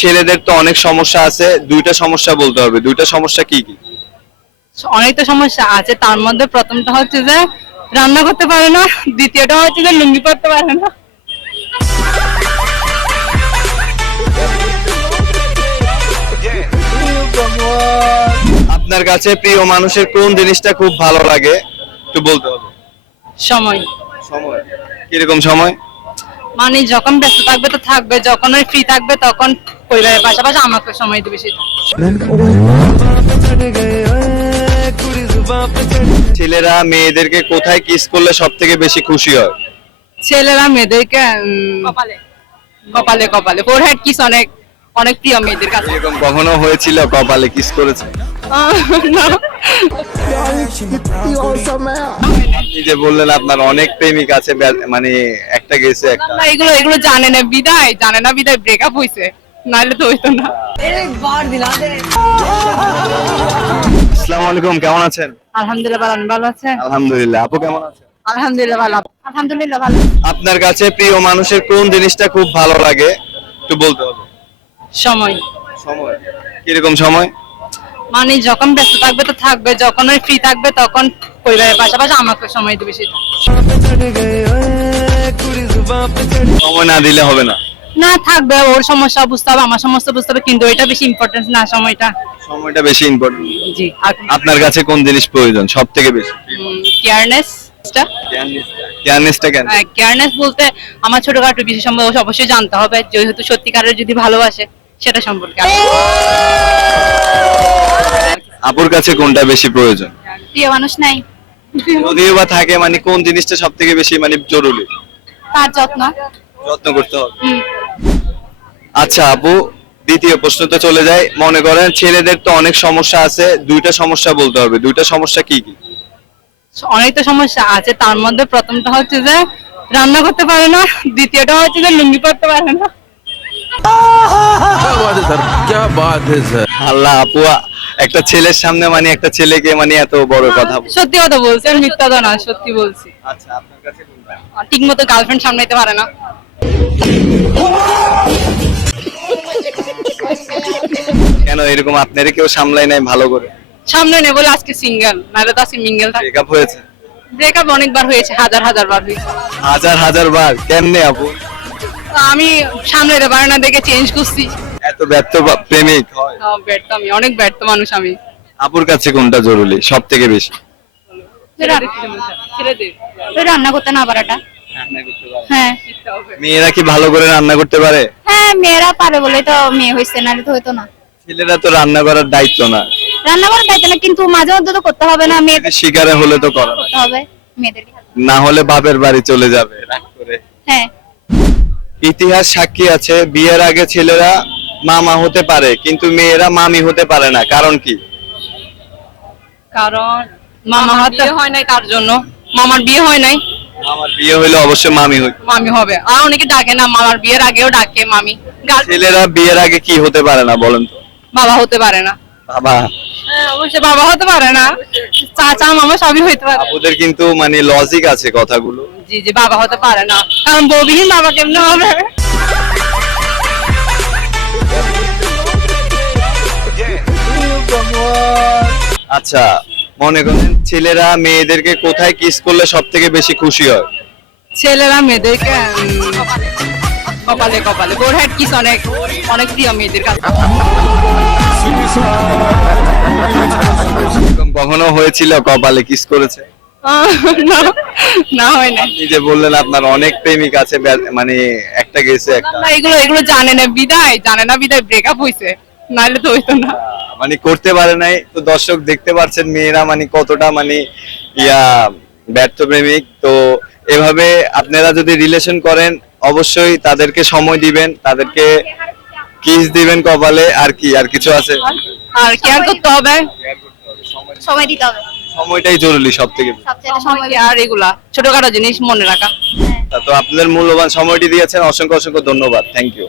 ছেলেদের তো অনেক সমস্যা আছে দুইটা সমস্যা বলতে হবে। দুইটা সমস্যা কি কি? অনেক তো সমস্যা আছে তার মধ্যে প্রথমটা হচ্ছে যে রান্না করতে পারে না দ্বিতীয়টা হচ্ছে যে লুঙ্গি পরতে পারে না। আপনার কাছে প্রিয় মানুষের কোন জিনিসটা খুব ভালো লাগে একটু বলতে হবে। সময়। সময়। কীরকম সময়? মানে যখন ব্যস্ত থাকবে তো থাকবে যখন ওই ফ্রি থাকবে তখন পরিবারের পাশাপাশি আমাকে সময় দেবে সেটা। ছেলেরা মেয়েদেরকে কোথায় কিস করলে সব থেকে বেশি খুশি হয়? ছেলেরা মেয়েদেরকে কপালে। কপালে কপালে। কিস অনেক অনেক প্রিয় মেয়েদের কাছে। এরকম কখনো হয়েছিল কপালে কিস করেছে? আপনি যে বললেন আপনার অনেক প্রেমিক আছে মানে একটা গেছে একটা। না, এগুলো এগুলো জানে না বিদায়। জানে না বিদায় ব্রেকআপ হয়েছে নাহলে তো হইতো না। আসসালামু আলাইকুম কেমন আছেন? আলহামদুলিল্লাহ ভালো ভালো আছেন? আলহামদুলিল্লাহ আপু কেমন আছেন? আলহামদুলিল্লাহ ভালো। আলহামদুলিল্লাহ ভালো। আপনার কাছে প্রিয় মানুষের কোন জিনিসটা খুব ভালো লাগে? একটু বলতে হবে। সময়। সময়। কীরকম সময়? মানে যখন ব্যস্ত থাকবে তো থাকবে যখন ওই ফ্রি থাকবে তখন পরিবারের পাশাপাশি আমাকে সময় দেবে সেটা। সময় না দিলে হবে না। না থাকবে ওর সমস্যা বুঝতে হবে আমার সমস্যা বুঝতে হবে কিন্তু এটা বেশি ইম্পর্টেন্স না সময়টা। সময়টা বেশি ইম্পর্টেন্ট জি আপনার কাছে কোন জিনিস প্রয়োজন সব থেকে বেশি কেয়ারনেস কেয়ারনেস বলতে আমার ছোটখাটো বিষয় সম্পর্কে অবশ্যই জানতে হবে যেহেতু সত্যিকারের যদি ভালোবাসে সেটা সম্পর্কে আপুর কাছে কোনটা বেশি প্রয়োজন? প্রিয় মানুষ নাই। যদিও বা থাকে মানে কোন জিনিসটা সব থেকে বেশি মানে জরুরি? তার যত্ন। যত্ন করতে হবে। আচ্ছা আপু দ্বিতীয় প্রশ্নতে চলে যায়। মনে করেন ছেলেদের তো অনেক সমস্যা আছে দুইটা সমস্যা বলতে হবে। দুইটা সমস্যা কি কি? অনেক তো সমস্যা আছে। তার মধ্যে প্রথমটা হচ্ছে যে রান্না করতে পারে না। দ্বিতীয়টা হচ্ছে যে লুঙ্গি পরতে পারে না। আল্লাহ আপু একটা ছেলের সামনে মানে একটা ছেলেকে মানে এত বড় কথা সত্যি কথা বলছি আমি মিথ্যা না সত্যি বলছি। আচ্ছা আপনার কাছে ঠিক মতো গার্লফ্রেন্ড সামলাইতে পারে না। কেন এরকম আপনারে কেউ সামলাই নাই ভালো করে? সামনে নেই বলে আজকে সিঙ্গেল নাহলে তো আজকে মিঙ্গেল ব্রেকআপ হয়েছে? ব্রেকআপ অনেকবার হয়েছে হাজার হাজার বার হয়েছে। হাজার হাজার বার কেমনে আপু? আমি সামলাইতে পারি না দেখে চেঞ্জ করছি। এত ব্যর্থ প্রেমিক? হয় তো ব্যর্থ আমি অনেক ব্যর্থ মানুষ আমি। আপুর কাছে কোনটা জরুরি? সব থেকে বেশি রান্না করতে না পারাটা। হ্যাঁ। মেয়েরা কি ভালো করে রান্না করতে পারে? হ্যাঁ মেয়েরা পারে বলে তো মেয়ে হয়েছে না তো না। ছেলেরা তো রান্না করার দায়িত্ব না। রান্না করার দায়িত্ব না কিন্তু মাঝে মধ্যে তো করতে হবে না মেয়েদের শিকারে হলে তো করা করতে হবে মেয়েদের না হলে বাপের বাড়ি চলে যাবে রাগ করে। হ্যাঁ। ইতিহাস সাক্ষী আছে বিয়ের আগে ছেলেরা মামা হতে পারে কিন্তু মেয়েরা মামি হতে পারে না। কারণ কি? কারণ মামা বিয়ে হয় নাই তার জন্য। মামার বিয়ে হয় নাই। আমার বিয়ে হইলে অবশ্যই মামি হই মামি হবে। আর অনেকে ডাকে না মামার বিয়ের আগেও ডাকে মামি। ছেলেরা বিয়ের আগে কি হতে পারে না বলেন তো? বাবা হতে পারে না। বাবা। হ্যাঁ অবশ্যই বাবা হতে পারে না। চাচা মামা সবই হইতে পারে। ওদের কিন্তু মানে লজিক আছে কথাগুলো। জি জি বাবা হতে পারে না। কারণ বউবিহীন বাবা কেমনে হবে? আচ্ছা মনে করেন ছেলেরা মেয়েদেরকে কোথায় কিস করলে সব থেকে বেশি খুশি হয়? ছেলেরা মেয়েদেরকে কপালে কপালে। বোর হেড কিস অনেক অনেক প্রিয় মেয়েদের কাছে। কখনো হয়েছিল কপালে কিস করেছে? না। না হয় না আপনি যে বললেন আপনার অনেক প্রেমিক আছে ব্যা- মানে একটা গেছে একটা। না এগুলো এগুলো জানে না বিদায় জানে না বিদায় ব্রেকআপ নাহলে তো হইতো না। মানে করতে পারে নাই। তো দর্শক দেখতে পাচ্ছেন মেয়েরা মানে কতটা মানে ইয়া ব্যর্থ প্রেমিক। তো এভাবে আপনারা যদি রিলেশন করেন অবশ্যই তাদেরকে সময় দিবেন তাদেরকে কিস দিবেন কপালে আর কি আর কিছু আছে? আর কেয়ার করতে হবে। সময় দিতে হবে। সময়টাই জরুরি সব থেকে আর এগুলা ছোটখাটো জিনিস মনে রাখা। তো আপনাদের মূল্যবান সময়টি দিয়েছেন অসংখ্য অসংখ্য ধন্যবাদ। Thank you